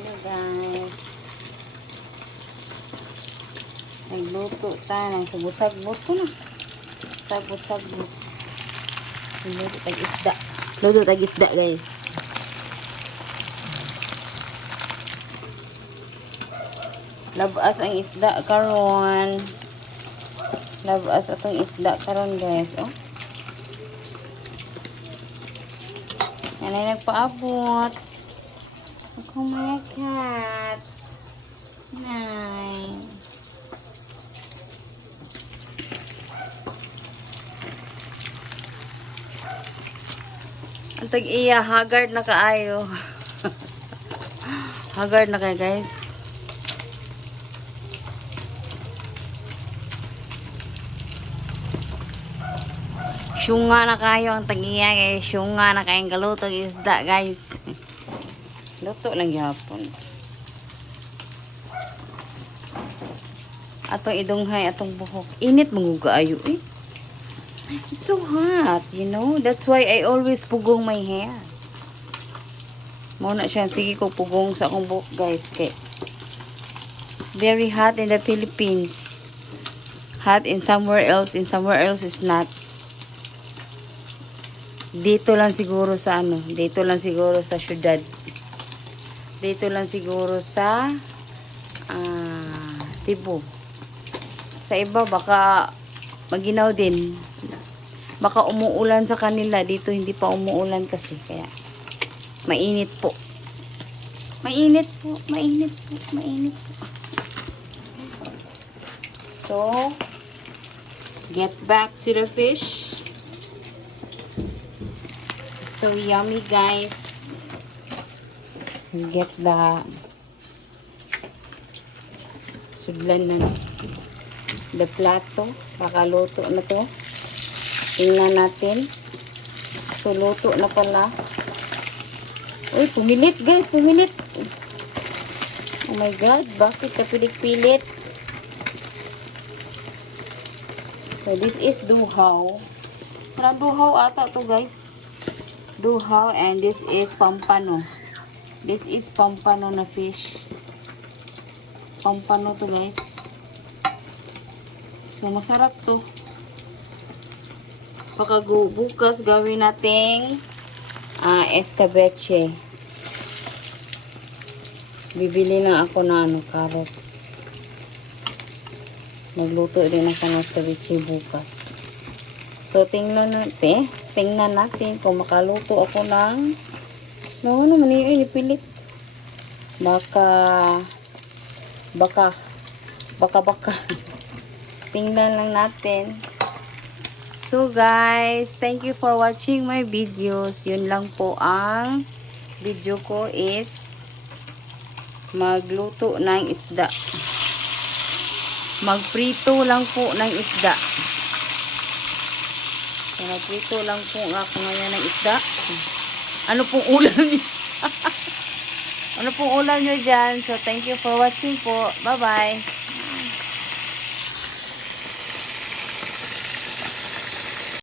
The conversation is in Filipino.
Hello guys. Nagluto tayo ng sagbot-sagbot ko na. Sagbot-sagbot. Luto tag isda. Luto tag isda guys. Labas ang isda karon. Labas atong isda karon guys. Oh. Yan ay nagpaabot. Ako mga cat. Nay. Ang tag-iya, haggard na kaayo. haggard na kayo guys. Syunga na kayo ang tag-iya guys. Syunga na kayong galutog isda guys. Luto lang yapon. Atong idunghay, atong buhok. Init manguga ayo eh. It's so hot, you know. That's why I always pugong my hair. Muna siya, sige ko pugong sa akong buhok guys. Kay it's very hot in the Philippines. Hot in somewhere else, in somewhere else is not. Dito lang siguro sa ano, dito lang siguro sa syudad. Dito lang siguro sa ah, Cebu. Sa iba baka maginaw din. Baka umuulan sa kanila. Dito hindi pa umuulan kasi. Kaya mainit po. Mainit po. Mainit po. Mainit po. So, get back to the fish. So yummy guys. Get the sudlan na the plato. Pakaluto na to. Tingnan natin. So luto na pala. Uy, pumilit guys, pumilit. Oh my god, bakit ka pilit-pilit? So this is duhaw. Parang duhaw ata to guys. Duhaw and this is pampano. This is pampano na fish. Pampano to guys. So masarap to. Baka bukas gawin nating ah, escabeche. Bibili lang ako na ano, carrots. Magluto din ako ng escabeche bukas. So, tingnan natin, tingnan natin kung makaluto ako ng no, naman yun, inipilit. Baka, baka, baka, baka. tingnan lang natin. So guys, thank you for watching my videos. Yun lang po ang video ko is magluto ng isda. Magprito lang po ng isda. So, magprito lang po ako ngayon ng isda. Ano pong ulam niyo? ano pong ulam niyo dyan? So, thank you for watching po. Bye-bye.